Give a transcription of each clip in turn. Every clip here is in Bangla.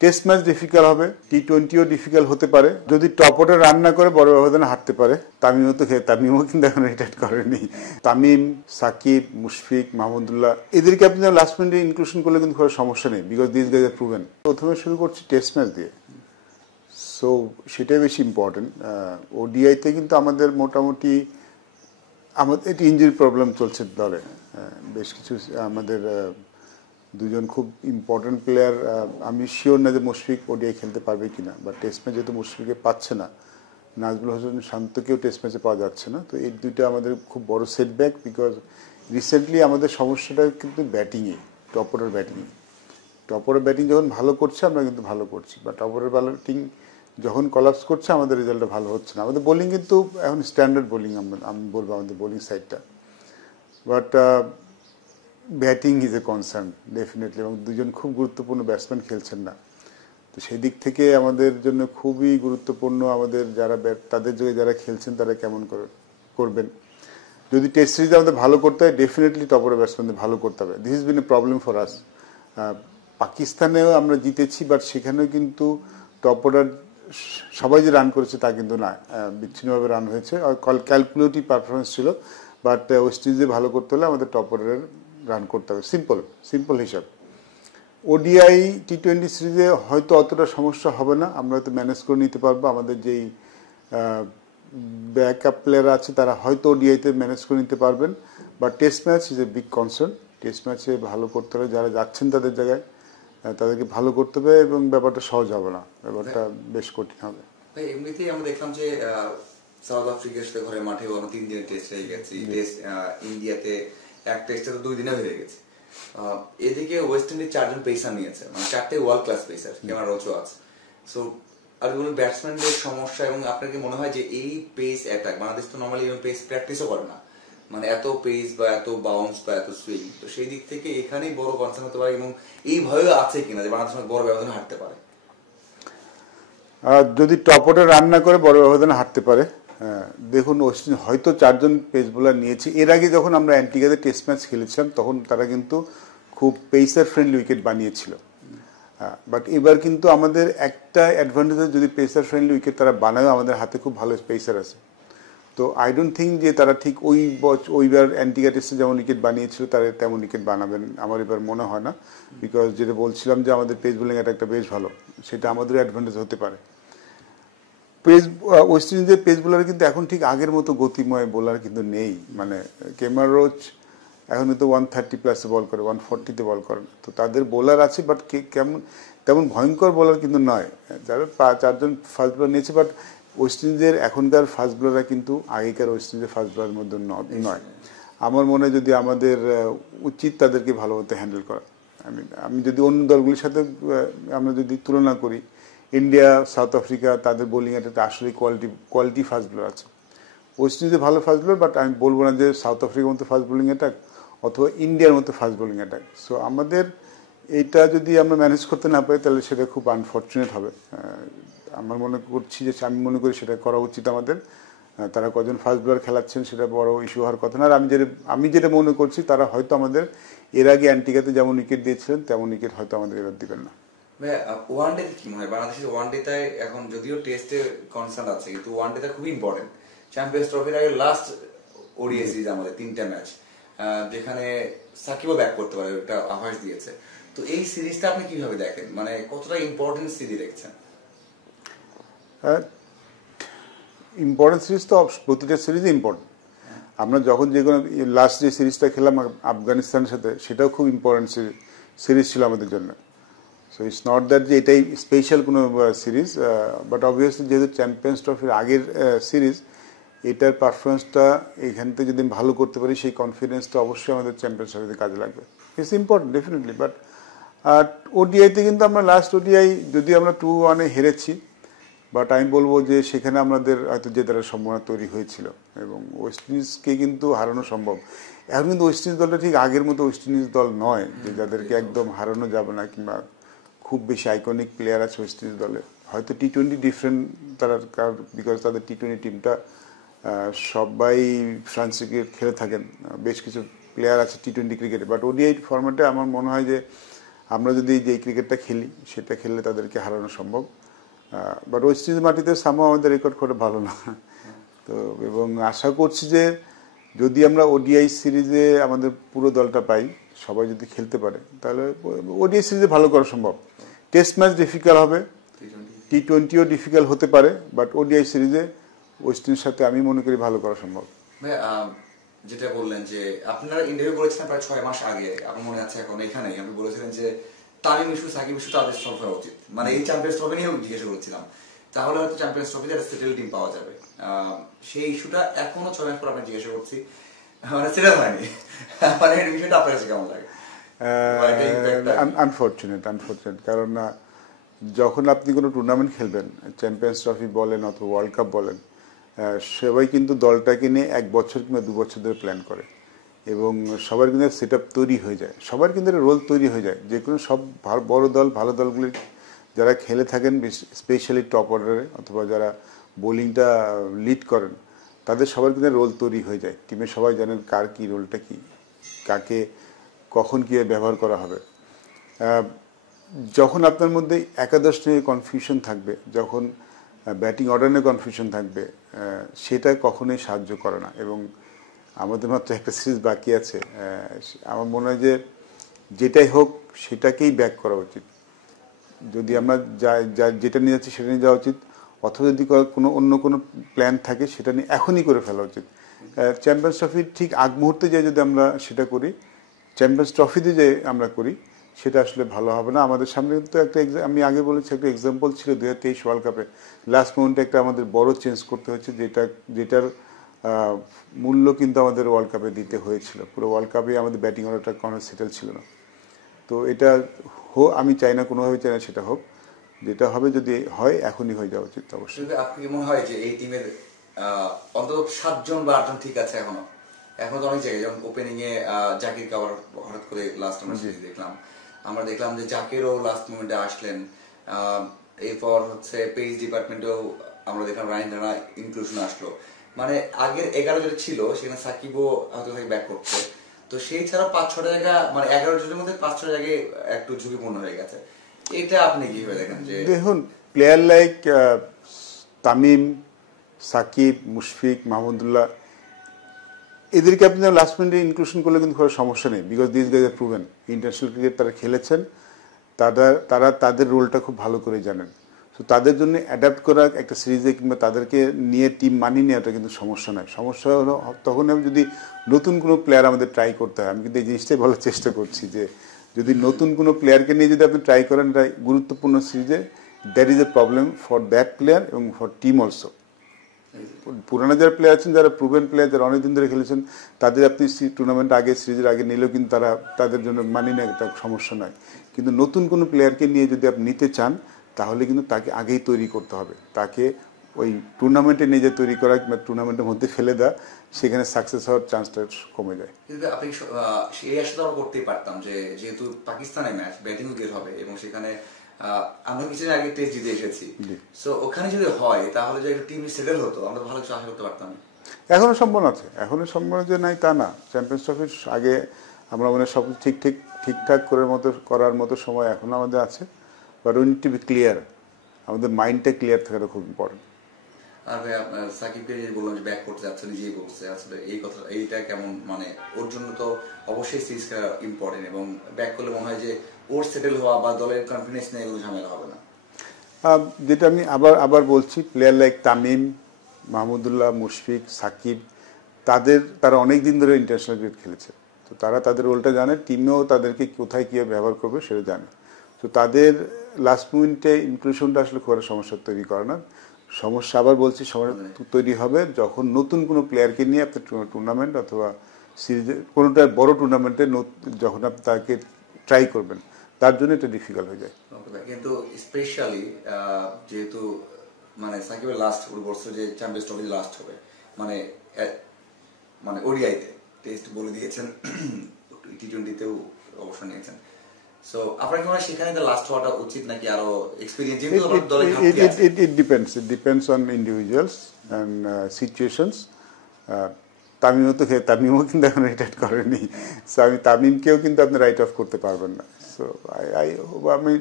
টেস্ট ম্যাচ ডিফিকাল্ট হবে, টি-20ও ডিফিকাল্ট হতে পারে। যদি টপ অর্ডার রান না করে বড় ব্যবধানে হারতে পারে। তামিমও কিন্তু এখন রিটায়ার করেনি। তামিম, সাকিব, মুশফিক, মাহমুদুল্লাহ এদেরকে আপনি লাস্ট মিনিটে ইনক্লুশন করলে কিন্তু কোনো সমস্যা নেই, because this guys are proven. প্রথমে শুরু করছি টেস্ট ম্যাচ দিয়ে, সো সেটাই বেশি ইম্পর্টেন্ট। ওডিআইতে কিন্তু আমাদের মোটামুটি আমাদের একটি ইঞ্জুরি প্রবলেম চলছে দলে। বেশ কিছু আমাদের দুজন খুব ইম্পর্টেন্ট প্লেয়ার, আমি শিওর না যে মুশফিক ওডিআই খেলতে পারবে কিনা, বা টেস্ট ম্যাচ যেহেতু মুশফিকে পাচ্ছে না, নাজমুল হোসেন শান্তকেও টেস্ট ম্যাচে পাওয়া যাচ্ছে না, তো এই দুইটা আমাদের খুব বড় সেটব্যাক। বিকজ রিসেন্টলি আমাদের সমস্যাটা কিন্তু ব্যাটিংয়ে, টপ অর্ডার ব্যাটিংয়ে। টপ অর্ডার ব্যাটিং যখন ভালো করছে আমরা কিন্তু ভালো করছি, বা টপ অর্ডার ব্যাটিং যখন কলাপস করছে আমাদের রেজাল্টটা ভালো হচ্ছে না। আমাদের বোলিং কিন্তু এখন স্ট্যান্ডার্ড বোলিং, আমি বলবো আমাদের বোলিং সাইডটা, but batting is a concern definitely, এবং দুজন খুব গুরুত্বপূর্ণ ব্যাটসম্যান খেলছেন না। তো সেই দিক থেকে আমাদের জন্য খুবই গুরুত্বপূর্ণ আমাদের যারা তাদের জায়গায় যারা খেলছেন তারা কেমন করবেন। যদি টেস্ট সিরিজে আমাদের ভালো করতে হয়, ডেফিনেটলি টপ অর্ডার ব্যাটসম্যানদের ভালো করতে হবে। This is been a problem for us. পাকিস্তানেও আমরা জিতেছি, বাট সেখানেও কিন্তু টপ অর্ডার সবাই যে রান করেছে তা কিন্তু না, বিচ্ছিন্নভাবে রান হয়েছে, ক্যালকুলেটিভ পারফরমেন্স ছিল। বাট ওয়েস্ট ইন্ডিজে ভালো করতে হলে আমাদের টপ অর্ডারের রান করতে হবে, সিম্পল হিসাব। ওডিআই টি-20 সিরিজে হয়তো অতটা সমস্যা হবে না, আমরা হয়তো ম্যানেজ করে নিতে পারবো। আমাদের যেই ব্যাকআপ প্লেয়ার আছে তারা হয়তো ওডিআইতে ম্যানেজ করে নিতে পারবেন, বা test match is a big concern. Test ম্যাচে ভালো করতে হবে, যারা যাচ্ছেন তাদের জায়গায় তাদেরকে ভালো করতে হবে, এবং ব্যাপারটা সহজ হবে না, ব্যাপারটা বেশ কঠিন হবে। এমনিতেই আমরা দেখলাম যে সাউথ আফ্রিকার সাথে ঘরের মাঠেও 3 দিনের টেস্ট হয়ে গেছে, ইন্ডিয়াতে এক টেস্টে তো 2 দিনে হয়ে গেছে। এদিকে ওয়েস্ট ইন্ডিজ 4 জন পেসার নিয়েছে, মানে 4টে ওয়ার্ল্ড ক্লাস পেসার, কেমন রোচও আছে। সো আর কোনো ব্যাটসম্যানদের সমস্যা, এবং আপনার কি মনে হয় যে এই পেস অ্যাটাক, বাংলাদেশ তো নর্মালি পেস প্র্যাকটিসও করে না, মানে এত পেস বা এত বাউন্স বা এত সুইং, তো সেই দিক থেকে এখানেই বড় কনসার্ন হতে পারে, এবং এই ভয় আছে কিনা যে বাংলাদেশ বড় ব্যবধানে হারতে পারে? যদি টপ অর্ডার রান না করে বড় ব্যবধানে হারতে পারে। দেখুন ওয়েস্ট ইন্ডিজ হয়তো 4 জন পেস বোলার নিয়েছে। এর আগে যখন আমরা অ্যান্টিগাতে টেস্ট ম্যাচ খেলেছিলাম তখন তারা কিন্তু খুব পেসার ফ্রেন্ডলি উইকেট বানিয়েছিল, বাট এবার কিন্তু আমাদের একটা অ্যাডভান্টেজ, যদি পেসার ফ্রেন্ডলি উইকেট তারা বানায়, আমাদের হাতে খুব ভালো পেসার আছে। তো আই ডোন্ট থিঙ্ক যে তারা ঠিক ওইবার অ্যান্টিগা টেস্টে যেমন উইকেট বানিয়েছিল তারা তেমন উইকেট বানাবেন, আমার এবার মনে হয় না। বিকজ যেটা বলছিলাম যে আমাদের পেস বোলিং একটা বেশ ভালো, সেটা আমাদের অ্যাডভান্টেজ হতে পারে। ওয়েস্ট ইন্ডিজের পেস বোলার কিন্তু এখন ঠিক আগের মতো গতিময় বোলার কিন্তু নেই, মানে কেমার রোচ এখন কিন্তু 130+ বল করে, 140-তে বল করে না। তো তাদের বোলার আছে, বাট তেমন ভয়ঙ্কর বোলার কিন্তু নয়। যারা 4 জন ফাস্ট বোলার নিয়েছে, বাট ওয়েস্ট ইন্ডিজের এখনকার ফাস্ট বোলাররা কিন্তু আগেকার ওয়েস্ট ইন্ডিজের ফাস্ট বোলারের মধ্যে নয়। আমার মনে হয় যদি আমাদের উচিত তাদেরকে ভালো মতো হ্যান্ডেল করা। আমি যদি অন্য দলগুলির সাথে আমরা যদি তুলনা করি, ইন্ডিয়া, সাউথ আফ্রিকা, তাদের বোলিং অ্যাটাকে আসলে কোয়ালিটি ফাস্ট বোলার আছে। ওয়েস্ট ইন্ডিজে ভালো ফাস্ট বোলার, বাট আমি বলবো না যে সাউথ আফ্রিকার মতো ফাস্ট বোলিং অ্যাটাক অথবা ইন্ডিয়ার মতো ফাস্ট বোলিং অ্যাটাক। সো আমাদের এইটা যদি আমরা ম্যানেজ করতে না পারি তাহলে সেটা খুব আনফর্চুনেট হবে। আমি মনে করি সেটা করা উচিত আমাদের। তারা কজন ফাস্ট বোলার খেলাচ্ছেন সেটা বড় ইস্যু হওয়ার কথা না। আর আমি যেটা মনে করছি, তারা হয়তো আমাদের এর আগে অ্যান্টিগাতে যেমন উইকেট দিয়েছিলেন তেমন উইকেট হয়তো আমাদের এবার দিবেন না। ওয়ানডে কি মনে হয় বাংলাদেশের ওয়ানডেতে এখন যদিও টেস্টে কনসার্ন আছে, কিন্তু ওয়ানডেটা খুবই ইম্পর্টেন্ট। চ্যাম্পিয়ন্স ট্রফির আগে লাস্ট ওডিআই সিরিজ আমাদের 3টা ম্যাচ, যেখানে সাকিবও ব্যাক করতে পারে, ওটা আভাস দিয়েছে। তো এই সিরিজটা আপনি কিভাবে দেখেন, মানে কতটা ইম্পর্টেন্ট সিরিজ দেখছেন? ইম্পর্টেন্ট সিরিজ তো প্রতিটা সিরিজই ইম্পর্টেন্ট। আমরা যখন যে কোনো লাস্ট যে সিরিজটা খেলাম আফগানিস্তানের সাথে, সেটাও খুব ইম্পর্টেন্ট সিরিজ ছিল আমাদের জন্য। সো ইটস নট দ্যাট যে এটাই স্পেশাল কোনো সিরিজ, বাট অবভিয়াসলি যেহেতু চ্যাম্পিয়ন্স ট্রফির আগের সিরিজ, এটার পারফরমেন্সটা এখান থেকে যদি ভালো করতে পারি, সেই কনফিডেন্সটা অবশ্যই আমাদের চ্যাম্পিয়ন্স ট্রফিতে কাজে লাগবে। It's important definitely. বাট ওডিআইতে কিন্তু আমরা লাস্ট ওডিআই যদি আমরা 2-1 হেরেছি, বাট আমি বলবো যে সেখানে আমাদের হয়তো জেতার সম্ভাবনা তৈরি হয়েছিল, এবং ওয়েস্ট ইন্ডিজকে কিন্তু হারানো সম্ভব। এখন কিন্তু ওয়েস্ট ইন্ডিজ দলটা ঠিক আগের মতো ওয়েস্ট ইন্ডিজ দল নয় যে যাদেরকে একদম হারানো যাবে না, কিংবা খুব বেশি আইকনিক প্লেয়ার আছে ওয়েস্ট ইন্ডিজ দলে। হয়তো টি-20 ডিফারেন্ট তারা, বিকজ তাদের টি-20 টিমটা সবাই ফ্রান্স ক্রিকেট খেলে থাকেন, বেশ কিছু প্লেয়ার আছে টি-20 ক্রিকেটে। বাট ওডিআই ফরম্যাটে আমার মনে হয় যে আমরা যদি যে ক্রিকেটটা খেলি সেটা খেললে তাদেরকে হারানো সম্ভব। বাট ওয়েস্ট ইন্ডিজ মাটিতে সামো আমাদের রেকর্ড করে ভালো না। তো এবং আশা করছি যে যদি আমরা ওডিআই সিরিজে আমাদের পুরো দলটা পাই, সবাই যদি খেলতে পারে, তাহলে ওডিআই সিরিজে ভালো করা সম্ভব। টেস্ট ম্যাচ ডিফিকাল্ট হবে, টি-20ও ডিফিকাল্ট হতে পারে, বাট ওডিআই সিরিজে ওয়েস্ট ইন্ডিজের সাথে আমি মনে করি ভালো করা সম্ভব। যেটা বললেন যে আপনারা ইন্টারভিউ করেছিলেন প্রায় 6 মাস আগে, আমার মনে আছে এখন এখানেই আপনি বলেছিলেন যে তামিম ইস্যু, সাকিব ইস্যু তাদের সলভ হওয়া উচিত, মানে এই চ্যাম্পিয়ন্স ট্রফি নিয়েও জিজ্ঞাসা করছিলাম, তাহলে হয়তো চ্যাম্পিয়ন্স ট্রফিতে একটা সেটেল টিম পাওয়া যাবে। সেই ইস্যুটা এখনো 6 মাস পর আপনি জিজ্ঞাসা করছি, মানে সেটেল হয়নি। মানে এই বিষয়টা আপনার কাছে কেমন লাগে? আনফরচুনেট, কারণ যখন আপনি কোনো টুর্নামেন্ট খেলবেন, চ্যাম্পিয়ন্স ট্রফি বলেন অথবা ওয়ার্ল্ড কাপ বলেন, সবাই কিন্তু দলটাকে নিয়ে 1 বছর কিংবা 2 বছর ধরে প্ল্যান করে এবং সবার কিন্তু সেট আপ তৈরি হয়ে যায়, সবার কিন্তু রোল তৈরি হয়ে যায়। যে কোনো সব বড় দল, ভালো দলগুলি যারা খেলে থাকেন, স্পেশালি টপ অর্ডারে অথবা যারা বোলিংটা লিড করেন, তাদের সবার কিন্তু রোল তৈরি হয়ে যায়। টিমে সবাই জানেন কার কী রোলটা কী, কাকে কখন কীভাবে ব্যবহার করা হবে। যখন আপনার মধ্যে একাদশ নিয়ে কনফিউশন থাকবে, যখন ব্যাটিং অর্ডার নিয়ে কনফিউশন থাকবে, সেটা কখনোই সাহায্য করে না। এবং আমাদের মাত্র একটা সিরিজ বাকি আছে, আমার মনে হয় যে যেটাই হোক সেটাকেই ব্যাক করা উচিত। যদি আমরা যেটা নিয়ে যাচ্ছি সেটা নিয়ে যাওয়া উচিত, অথবা যদি কোনো অন্য কোনো প্ল্যান থাকে সেটা নিয়ে এখনই করে ফেলা উচিত। চ্যাম্পিয়ন্স ট্রফির ঠিক আগ মুহূর্তে যে যদি আমরা সেটা করি, চ্যাম্পিয়ন্স ট্রফিতে যে আমরা করি, সেটা আসলে ভালো হবে না। আমাদের সামনে কিন্তু একটা আমি আগে বলেছি একটা এক্সাম্পল ছিল 2023 ওয়ার্ল্ড কাপে, লাস্ট মোমেন্টে একটা আমাদের বড় চেঞ্জ করতে হয়েছে, যেটার মূল্য কিন্তু আমাদের ওয়ার্ল্ড কাপে দিতে হয়েছিল। পুরো ওয়ার্ল্ড কাপে আমাদের ব্যাটিং অর্ডারটা কোনো সেটেল ছিল না। তো এটা আমি চাই না, কোনোভাবে চাই না সেটা হোক। যেটা হবে, যদি হয় এখনই হয়ে যাওয়া উচিত অবশ্যই। আপনি মনে হয় যে এই টিমের অন্তত 7 জন বা 8 জন ঠিক আছে এখনো তো অনেক জায়গায়, যেমন ওপেনিং এ জাকির কাবার হঠাৎ করে লাস্ট আমরা দেখলাম যে জাকিরও লাস্ট মোমেন্টে আসলেন। এরপর হচ্ছে পেস ডিপার্টমেন্টেও আমরা দেখলাম রাহিন রানা ইনক্লুশন আসলো। মানে আগের 11 যেটা ছিল সেখানে সাকিবও হয়তো ব্যাক করছে, তো সেই ছাড়া 5-6টা জায়গা, মানে 11 জনের মধ্যে 5-6টা জায়গায় একটু ঝুঁকিপূর্ণ হয়ে গেছে। এটা আপনি কিভাবে দেখেন? যে দেখুন, প্লেয়ার লাইক তামিম, সাকিব, মুশফিক, মাহমুদুল্লাহ, এদেরকে আপনি লাস্ট মিনিটে ইনক্লুশন করলে কিন্তু কোনো সমস্যা নেই, because this guys are proven international cricket তারা খেলেছেন, তারা তাদের রোলটা খুব ভালো করে জানেন। তো তাদের জন্য অ্যাডাপ্ট করা একটা সিরিজে কিংবা তাদেরকে নিয়ে টিম মানিয়ে নেওয়াটা কিন্তু সমস্যা নয়। সমস্যা হলো তখন আমি যদি নতুন কোনো প্লেয়ার আমাদের ট্রাই করতে হয়। আমি কিন্তু এই জিনিসটাই বলার চেষ্টা করছি যে যদি নতুন কোনো প্লেয়ারকে নিয়ে যদি আপনি ট্রাই করেন এটা গুরুত্বপূর্ণ সিরিজে, that is a problem for that player এবং ফর টিম অলসো। পুরানো যারা প্লেয়ার আছেন, যারা প্রুভেন প্লেয়ার, যারা অনেকদিন ধরে খেলেছেন, তাদের আপনি টুর্নামেন্ট আগে, সিরিজের আগে নিলেও কিন্তু তাদের জন্য মানি না, একটা সমস্যা নয়। কিন্তু নতুন কোনো প্লেয়ারকে নিয়ে যদি আপনি নিতে চান, তাহলে কিন্তু তাকে আগেই তৈরি করতে হবে। তাকে ওই টুর্নামেন্টে নিয়ে যে তৈরি করা কিংবা টুর্নামেন্টের মধ্যে ফেলে দেওয়া, সেখানে সাকসেস হওয়ার চান্সটা কমে যায়। কিন্তু আপনি সেই আশাটা আমরা করতেই পারতাম যে যেহেতু পাকিস্তানের ম্যাচ ব্যাটিং উইকেট হবে এবং সেখানে আমরা কিছুদিন আগে টেস্ট জিতে এসেছি, সো ওখানে যদি হয় তাহলে যে একটা টিম সেটেল হতো, আমরা ভালো কিছু আশা করতে পারতাম। এখনো সম্ভাবনা আছে, এখনো সম্ভাবনা যে নাই তা না। চ্যাম্পিয়ন্স ট্রফির আগে আমরা মানে সব ঠিকঠাক করার মতো সময় এখনো আমাদের আছে, but we need to be clear. আমাদের মাইন্ডটা ক্লিয়ার থাকাটা খুব ইম্পর্টেন্ট। আর ভাই সাকিবকে বললাম যে ব্যাক করতে যাচ্ছে, নিজেই বলছে আসলে এই কথা, এইটা কেমন, মানে ওর জন্য তো অবশ্যই সিরিজ খেলা ইম্পর্টেন্ট এবং ব্যাক করলে মনে হয় যে ওর সেটেল হওয়া বা দলের কনফিডেন্স নিয়ে এগুলো ঝামেলা হবে না। যেটা আমি আবার বলছি, প্লেয়ার লাইক তামিম, মাহমুদুল্লাহ, মুশফিক, সাকিব, তারা অনেক দিন ধরে ইন্টারন্যাশনাল ক্রিকেট খেলেছে, তো তারা তাদের রোলটা জানে, টিমেও তাদেরকে কোথায় কীভাবে ব্যবহার করবে সেটা জানে। তো তাদের লাস্ট মিনিটে ইনক্লুশনটা আসলে খুব একটা সমস্যা তৈরি করে না। সমস্যা আবার বলছি সমস্যা তৈরি হবে যখন নতুন কোনো প্লেয়ারকে নিয়ে আপনি টুর্নামেন্ট অথবা সিরিজে কোনোটা বড় টুর্নামেন্টে যখন আপনি তাকে ট্রাই করবেন, তার জন্য এটা ডিফিকাল্ট হয়ে যায়। কিন্তু স্পেশালি যেহেতু মানে সাকিবের লাস্ট বছর যে চ্যাম্পিয়ন্স ট্রফি লাস্ট হবে, মানে ওডিআইতে টেস্ট বলে দিয়েছেন, টি-20তেও অবসর নিয়েছেন, সো আপনার কি মনে হয় সেখানে লাস্ট হওয়াটা উচিত নাকি আরো এক্সপেরিয়েন্স? যেহেতু আপনার দলে ঘাটতি আছে। It depends on individuals and situations. তামিমও কিন্তু এখন রিটায়ার করেনি, সো আমি তামিমকেও কিন্তু আপনি রাইট অফ করতে পারবেন না। সো সো আমি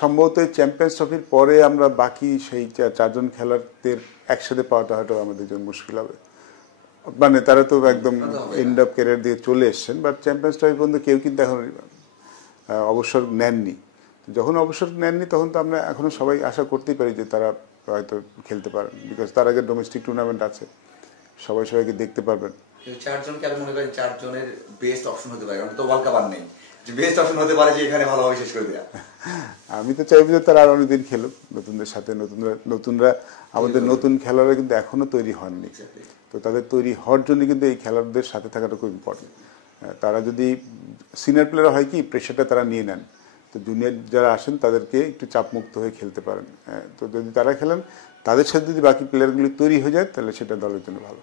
সম্ভবত চ্যাম্পিয়ন্স ট্রফির পরে আমরা বাকি সেই চারজন খেলোয়াড়দের একসাথে পাওয়াটা হয়তো আমাদের জন্য মুশকিল হবে। মানে তারা তো একদম এন্ড অফ ক্যারিয়ার দিয়ে চলে এসছেন, বাট চ্যাম্পিয়ন্স ট্রফি পর্যন্ত কেউ কিন্তু এখন অবসর নেননি। যখন অবসর নেননি তখন তো আমরা এখনো সবাই আশা করতেই পারি যে তারা হয়তো খেলতে পারেন, বিকজ তার আগে ডোমেস্টিক টুর্নামেন্ট আছে, সবাই সবাইকে দেখতে পারবেন। চারজনকে আমি মনে করি চারজনের বেস্ট অপশন হতে পারে, কারণ তো ওয়ার্ল্ড কাপ আর নেই, যে বেস্ট অপশন হতে পারে যে এখানে ভালোভাবে শেষ করে দেয়া। আমি তো চাইবো যে তারা আর অনেকদিন খেলুক নতুনদের সাথে, নতুনরা আমাদের নতুন খেলোয়াড়রা কিন্তু এখনো তৈরি হননি, তো তাদের তৈরি হওয়ার জন্য কিন্তু এই খেলোয়াড়দের সাথে থাকাটা খুব ইম্পর্টেন্ট। তারা যদি সিনিয়র প্লেয়ার হয় কি প্রেশারটা তারা নিয়ে নেন, তো জুনিয়র যারা আসেন তাদেরকে একটু চাপমুক্ত হয়ে খেলতে পারেন। তো যদি তারা খেলেন তাদের সাথে যদি বাকি প্লেয়ারগুলি তৈরি হয়ে যায় তাহলে সেটা দলের জন্য ভালো।